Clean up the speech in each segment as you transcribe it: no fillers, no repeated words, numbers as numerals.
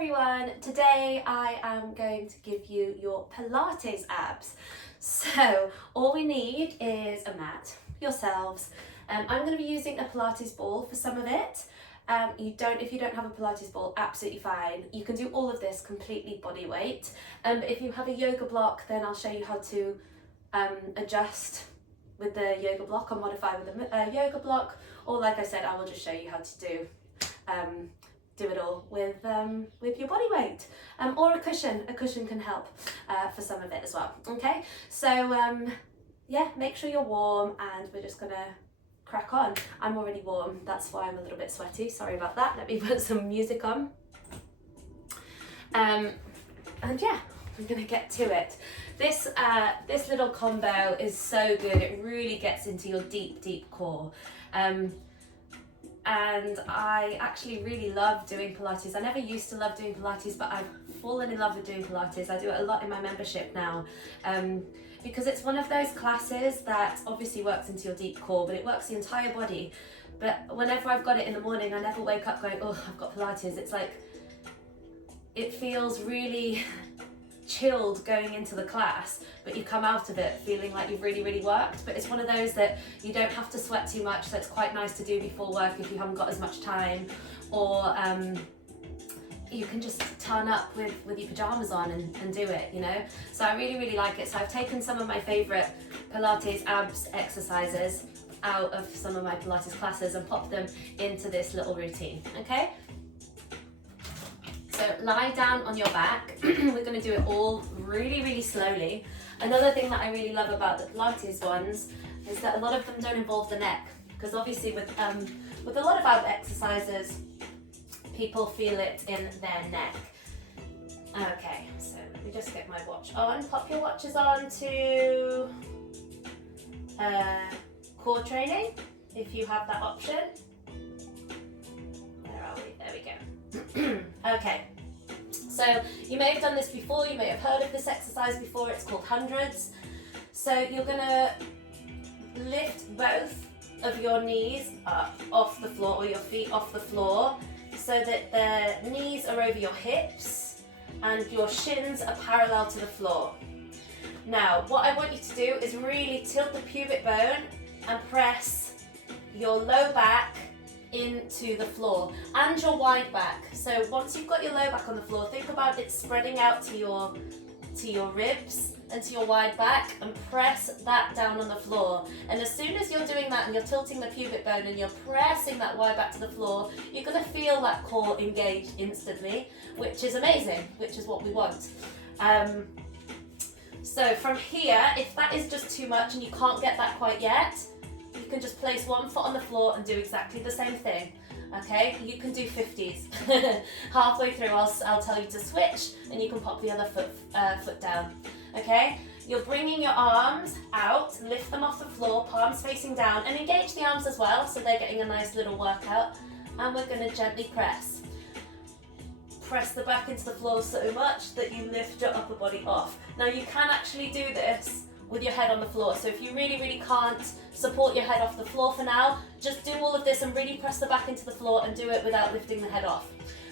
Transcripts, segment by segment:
everyone, today I am going to give you your Pilates abs. So all we need is a mat, yourselves. I'm going to be using a Pilates ball for some of it. If you don't have a Pilates ball, absolutely fine. You can do all of this completely body weight. But if you have a yoga block, then I'll show you how to adjust with the yoga block or modify with a yoga block. Or like I said, I will just show you how to do it all with your body weight, or a cushion. A cushion can help for some of it as well. Okay, so yeah, make sure you're warm, and we're just gonna crack on. I'm already warm, that's why I'm a little bit sweaty. Sorry about that. Let me put some music on. And yeah, we're gonna get to it. This little combo is so good. It really gets into your deep core. And I actually really love doing Pilates. I never used to love doing Pilates, but I've fallen in love with doing Pilates. I do it a lot in my membership now, because it's one of those classes that obviously works into your deep core, but it works the entire body. But whenever I've got it in the morning, I never wake up going, oh, I've got Pilates. It's like, it feels really chilled going into the class, but you come out of it feeling like you've really worked. But it's one of those that you don't have to sweat too much, so it's quite nice to do before work if you haven't got as much time, or you can just turn up with your pajamas on and do it, you know. So I really like it. So I've taken some of my favorite Pilates abs exercises out of some of my Pilates classes and popped them into this little routine. Okay, so lie down on your back. We're going to do it all really slowly. Another thing that I really love about the Pilates ones is that a lot of them don't involve the neck, because obviously with a lot of ab exercises, people feel it in their neck. Okay, so let me just get my watch on. Pop your watches on to core training if you have that option. Where are we? There we go. Okay, so you may have done this before, you may have heard of this exercise before. It's called hundreds. So you're gonna lift both of your knees up off the floor, or your feet off the floor, so that the knees are over your hips and your shins are parallel to the floor. Now, what I want you to do is really tilt the pubic bone and press your low back into the floor and your wide back. So once you've got your low back on the floor, think about it spreading out to your ribs and to your wide back, and press that down on the floor. And as soon as you're doing that and you're tilting the pubic bone and you're pressing that wide back to the floor, you're going to feel that core engage instantly, which is amazing, which is what we want. So from here, if that is just too much and you can't get that quite yet, you can just place one foot on the floor and do exactly the same thing. Okay, you can do 50s. Halfway through, I'll tell you to switch, and you can pop the other foot down. Okay, you're bringing your arms out, lift them off the floor, palms facing down, and engage the arms as well, so they're getting a nice little workout. And we're going to gently press. Press the back into the floor so much that you lift your upper body off. Now you can actually do this with your head on the floor. So if you really can't support your head off the floor for now, just do all of this and really press the back into the floor and do it without lifting the head off.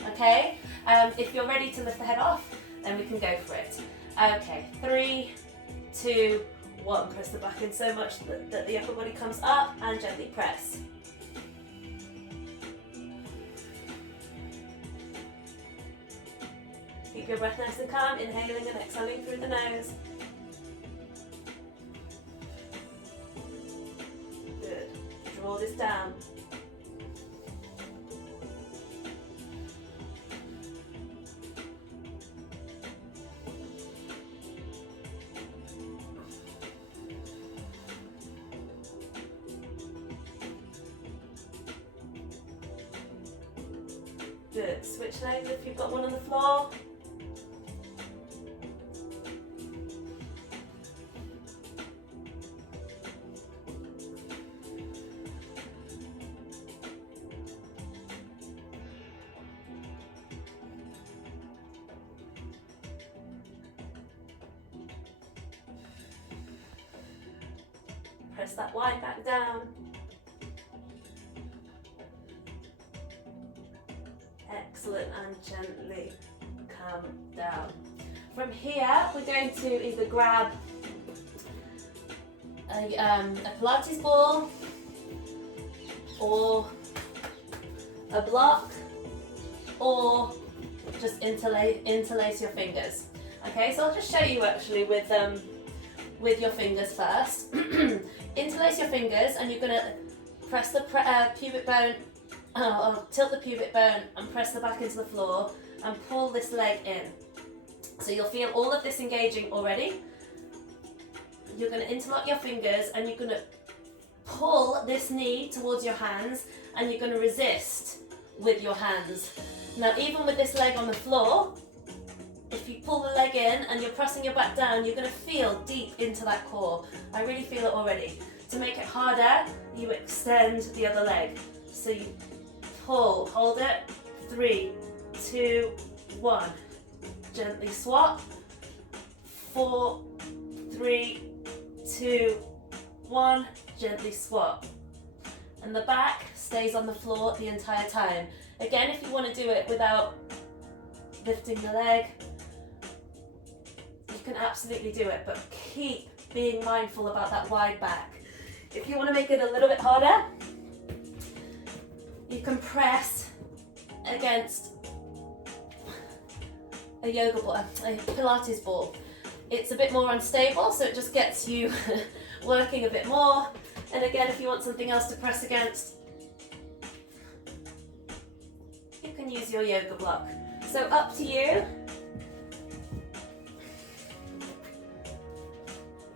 Okay? If you're ready to lift the head off, then we can go for it. Okay, 3, 2, 1. Press the back in so much that the upper body comes up, and gently press. Keep your breath nice and calm, inhaling and exhaling through the nose. Good. Draw this down. Good. Switch legs if you've got one on the floor. Press that wide back down. Excellent, and gently calm down. From here, we're going to either grab a Pilates ball or a block, or just interlace your fingers. Okay, so I'll just show you actually with your fingers first. Interlace your fingers, and you're gonna press the pubic bone, or tilt the pubic bone and press the back into the floor and pull this leg in. So you'll feel all of this engaging already. You're gonna interlock your fingers and you're gonna pull this knee towards your hands, and you're gonna resist with your hands. Now, even with this leg on the floor, if you pull the leg in and you're pressing your back down, you're gonna feel deep into that core. I really feel it already. To make it harder, you extend the other leg. So you pull, hold it, 3, 2, 1. Gently swap, 4, 3, 2, 1, gently swap. And the back stays on the floor the entire time. Again, if you want to do it without lifting the leg, you can absolutely do it, but keep being mindful about that wide back. If you want to make it a little bit harder, you can press against a yoga ball, a Pilates ball. It's a bit more unstable, so it just gets you working a bit more. And again, if you want something else to press against, you can use your yoga block. So up to you.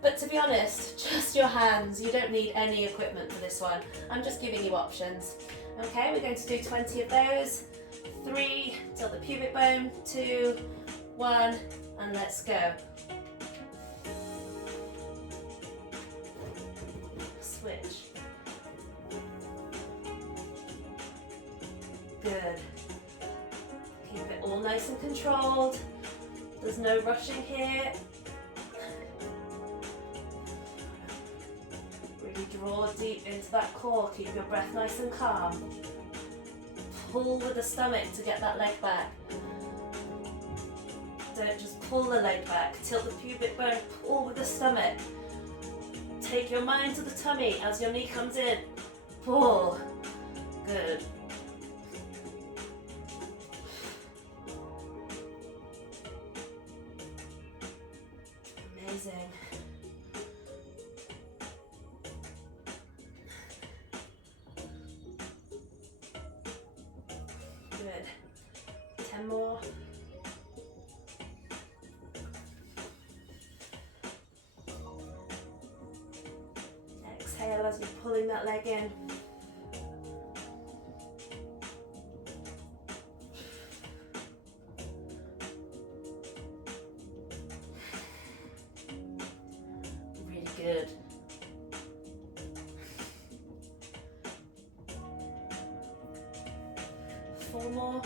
But to be honest, just your hands. You don't need any equipment for this one. I'm just giving you options. Okay, we're going to do 20 of those. 3, till the pubic bone, 2, 1, and let's go. Switch. Good. Keep it all nice and controlled. There's no rushing here. Really draw deep into that core. Keep your breath nice and calm. Pull with the stomach to get that leg back. Don't just pull the leg back. Tilt the pubic bone, pull with the stomach. Take your mind to the tummy as your knee comes in. Pull. Good. Amazing. Good. 10 more. Exhale as you're pulling that leg in. Really good. Four more.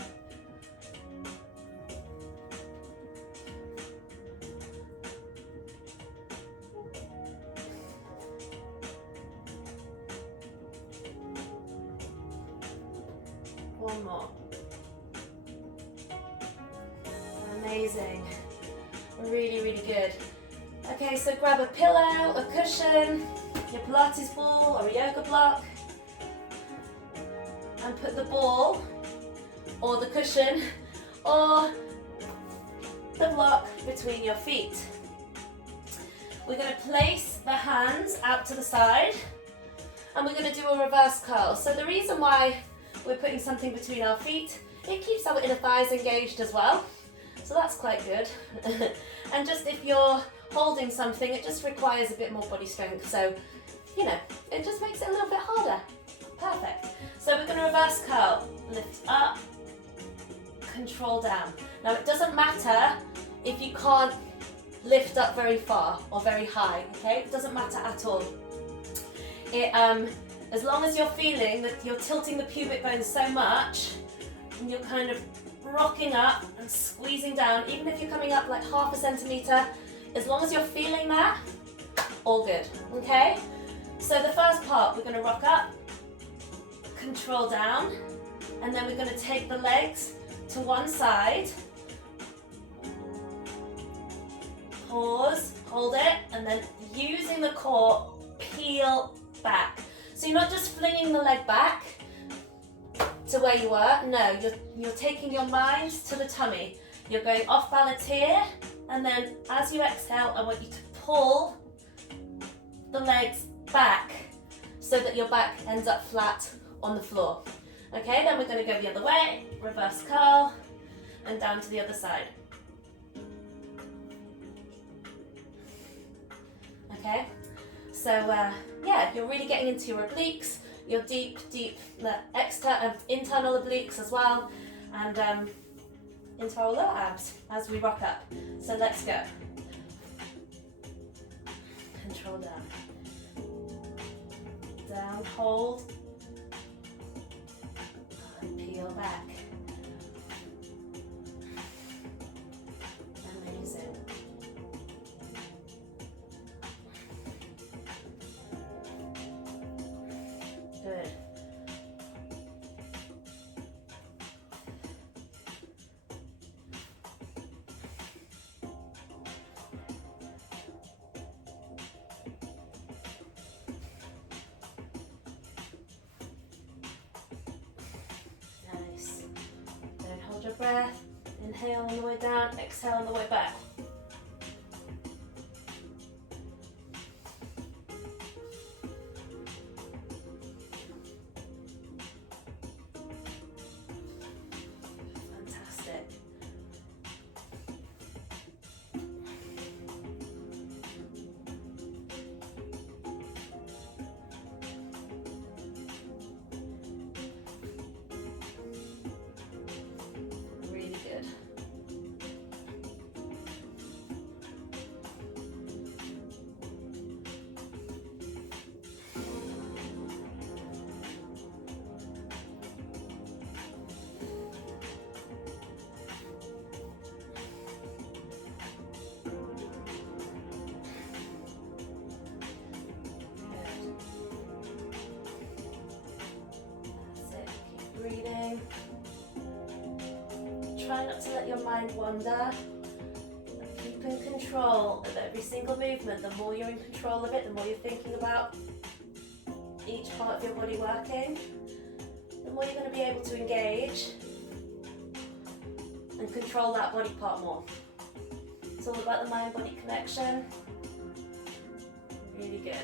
One more. Amazing. Really, really good. Okay, so grab a pillow, a cushion, your Pilates ball or a yoga block, and put the ball or the cushion or the block between your feet. We're going to place the hands out to the side, and we're going to do a reverse curl. So the reason why we're putting something between our feet, it keeps our inner thighs engaged as well, so that's quite good. And just if you're holding something, it just requires a bit more body strength, so you know, it just makes it a little bit harder. Perfect. So we're going to reverse curl. Lift up, control down. Now it doesn't matter if you can't lift up very far or very high, okay? It doesn't matter at all. As long as you're feeling that you're tilting the pubic bone so much and you're kind of rocking up and squeezing down, even if you're coming up like ½ centimetre, as long as you're feeling that, all good, okay? So the first part, we're going to rock up, control down, and then we're going to take the legs to one side pause, hold it, and then using the core, peel back. So you're not just flinging the leg back to where you were, no, you're taking your mind to the tummy. You're going off balance here, and then as you exhale, I want you to pull the legs back so that your back ends up flat on the floor. Okay, then we're going to go the other way, reverse curl, and down to the other side. Okay, so yeah, you're really getting into your obliques, your deep internal obliques as well, and into our lower abs as we rock up. So let's go. Control down. Down, hold, and peel back. Amazing. Good. Nice. Don't hold your breath. Inhale on the way down, exhale on the way back. Fantastic. Really good. That's it. Keep breathing. Try not to let your mind wander. Keep in control of every single movement. The more you're in control of it, the more you're thinking about each part of your body working, the more you're going to be able to engage and control that body part more. It's all about the mind-body connection. Really good.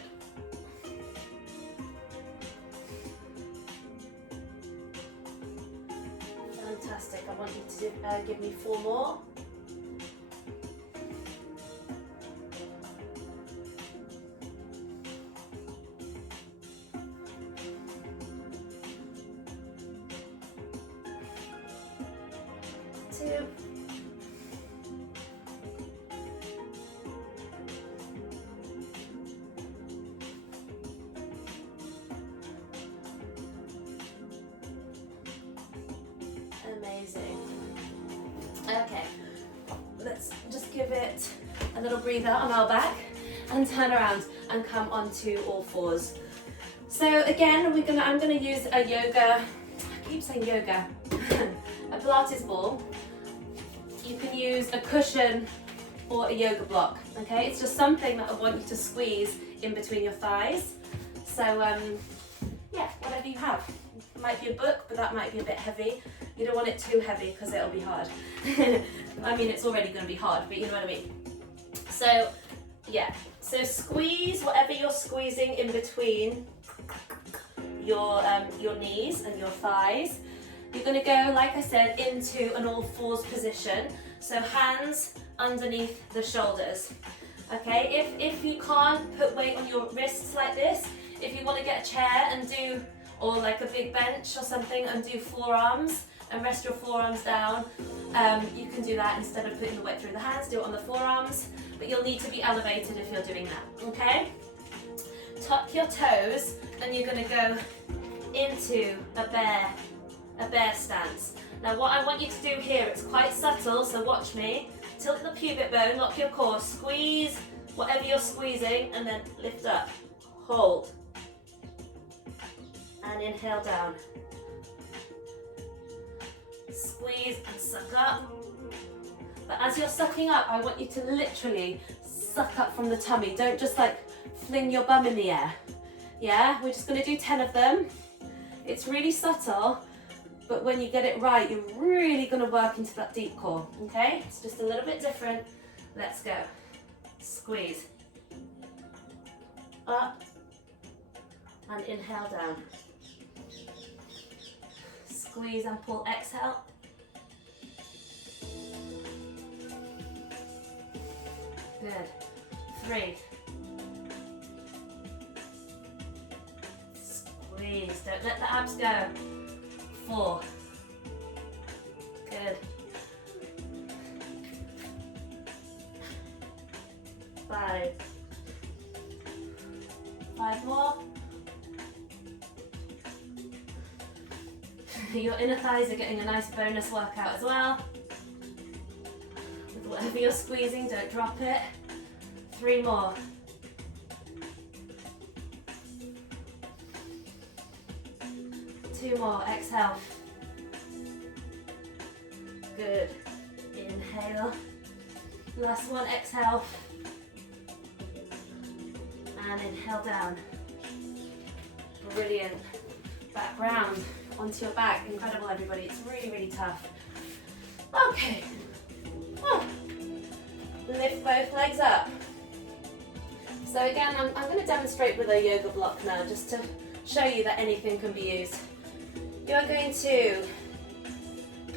Fantastic. I want you to give me 4 more. Two. Amazing. Okay, let's just give it a little breather on our back and turn around and come onto all fours. So again, I'm gonna use a yoga, I keep saying yoga, a Pilates ball. You can use a cushion or a yoga block, okay? It's just something that I want you to squeeze in between your thighs. So yeah, whatever you have. It might be a book, but that might be a bit heavy. You don't want it too heavy because it'll be hard. I mean, it's already gonna be hard, but you know what I mean. So yeah, so squeeze whatever you're squeezing in between your knees and your thighs. You're going to go, like I said, into an all fours position. So hands underneath the shoulders. Okay, if you can't put weight on your wrists like this, if you want to get a chair and do, or like a big bench or something, and do forearms and rest your forearms down, you can do that instead of putting the weight through the hands, do it on the forearms, but you'll need to be elevated if you're doing that, okay? Tuck your toes and you're going to go into a bear stance. Now what I want you to do here, it's quite subtle, so watch me. Tilt the pubic bone, lock your core, squeeze whatever you're squeezing, and then lift up. Hold. And inhale down. Squeeze and suck up. But as you're sucking up, I want you to literally suck up from the tummy. Don't just like fling your bum in the air. Yeah, we're just gonna do 10 of them. It's really subtle, but when you get it right, you're really gonna work into that deep core, okay? It's just a little bit different. Let's go. Squeeze. Up. And inhale down. Squeeze and pull, exhale. Good. 3. Squeeze, don't let the abs go. 4. Good. 5. 5 more. Your inner thighs are getting a nice bonus workout as well. With whatever you're squeezing, don't drop it. 3 more. 2 more, exhale. Good. Inhale. Last one, exhale. And inhale down. Brilliant. Back round onto your back. Incredible, everybody. It's really, really tough. Okay. Oh. Lift both legs up. So again, I'm going to demonstrate with a yoga block now, just to show you that anything can be used. You are going to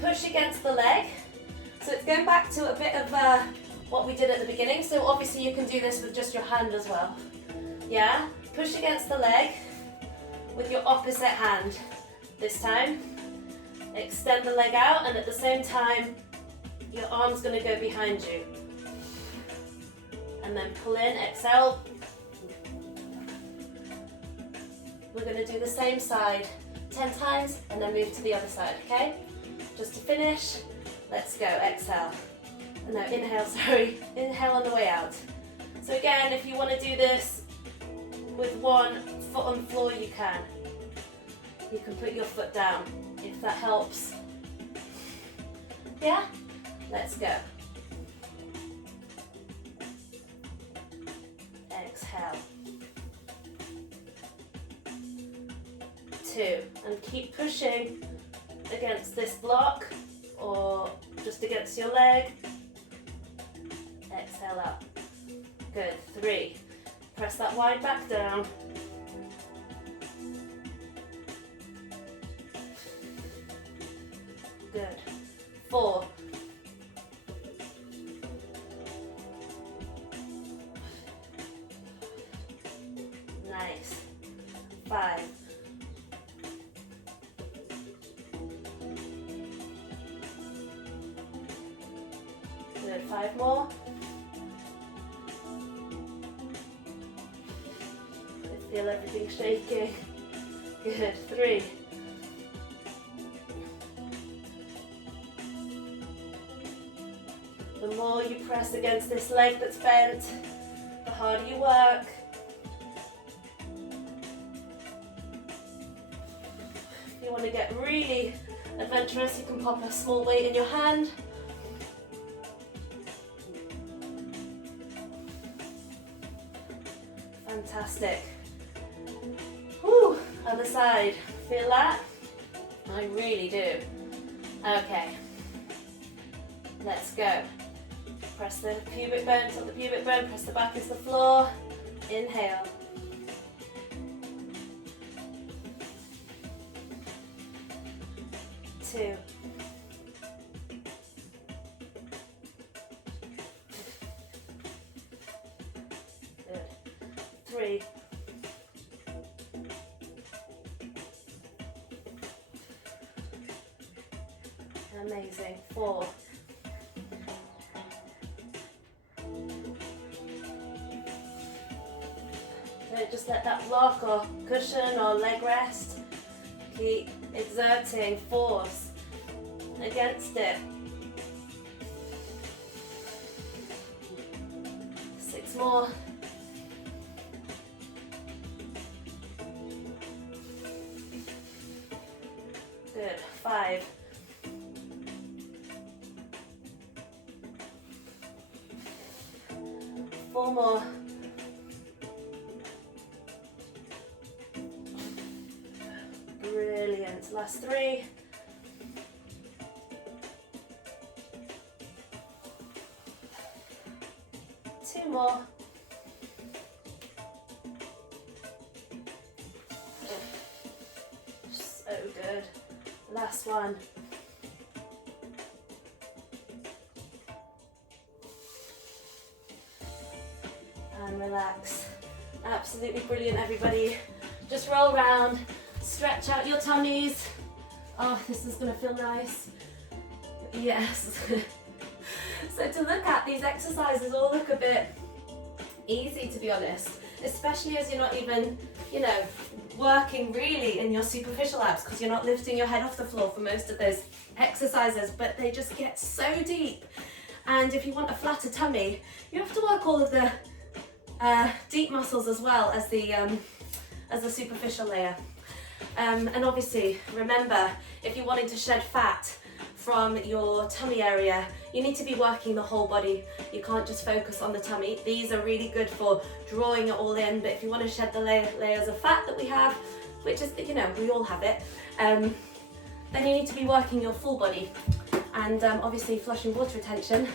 push against the leg. So it's going back to a bit of what we did at the beginning. So obviously you can do this with just your hand as well. Yeah? Push against the leg with your opposite hand this time. Extend the leg out, and at the same time, your arm's going to go behind you. And then pull in, exhale. We're going to do the same side 10 times and then move to the other side, okay? Just to finish, let's go, exhale. No, inhale, sorry. Inhale on the way out. So again, if you want to do this with one foot on the floor, you can. You can put your foot down if that helps. Yeah? Let's go. Exhale. 2. And keep pushing against this block or just against your leg. Exhale up. Good. 3. Press that wide back down. Good. 4. Nice. 5. Good. 5 more. I feel everything shaking. Good. 3. The more you press against this leg that's bent, the harder you work. If you want to get really adventurous, you can pop a small weight in your hand. Fantastic. Whew, other side. Feel that? I really do. Okay. Let's go. Press the pubic bone to the pubic bone, press the back into the floor. Inhale. Two. Good. 3. Amazing. 4. Don't just let that block or cushion or leg rest. Keep exerting force against it. 6 more. Good. 5. 4 more. Brilliant. Last 3. Two more. So good. Last one. And relax. Absolutely brilliant, everybody. Just roll around, stretch out your tummies. Oh, this is gonna feel nice. Yes. So to look at, these exercises all look a bit easy, to be honest, especially as you're not even, you know, working really in your superficial abs, because you're not lifting your head off the floor for most of those exercises, but they just get so deep. And if you want a flatter tummy, you have to work all of the deep muscles as well as the superficial layer. And obviously, remember, if you're wanting to shed fat from your tummy area, you need to be working the whole body. You can't just focus on the tummy. These are really good for drawing it all in, but if you want to shed the layers of fat that we have, which is, you know, we all have it, then you need to be working your full body. And obviously flushing water retention,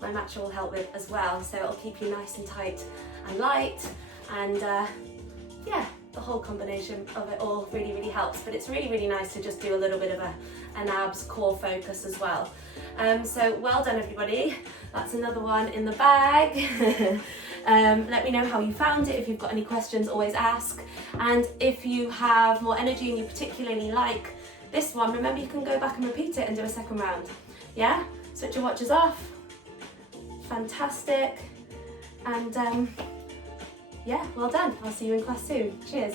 my matcha will help with as well, so it'll keep you nice and tight and light, and yeah, the whole combination of it all really, really helps. But it's really, really nice to just do a little bit of an abs core focus as well. So well done, everybody. That's another one in the bag. Let me know how you found it. If you've got any questions, always ask. And if you have more energy and you particularly like this one, remember you can go back and repeat it and do a second round. Yeah? Switch your watches off. Fantastic. And yeah, well done. I'll see you in class soon. Cheers.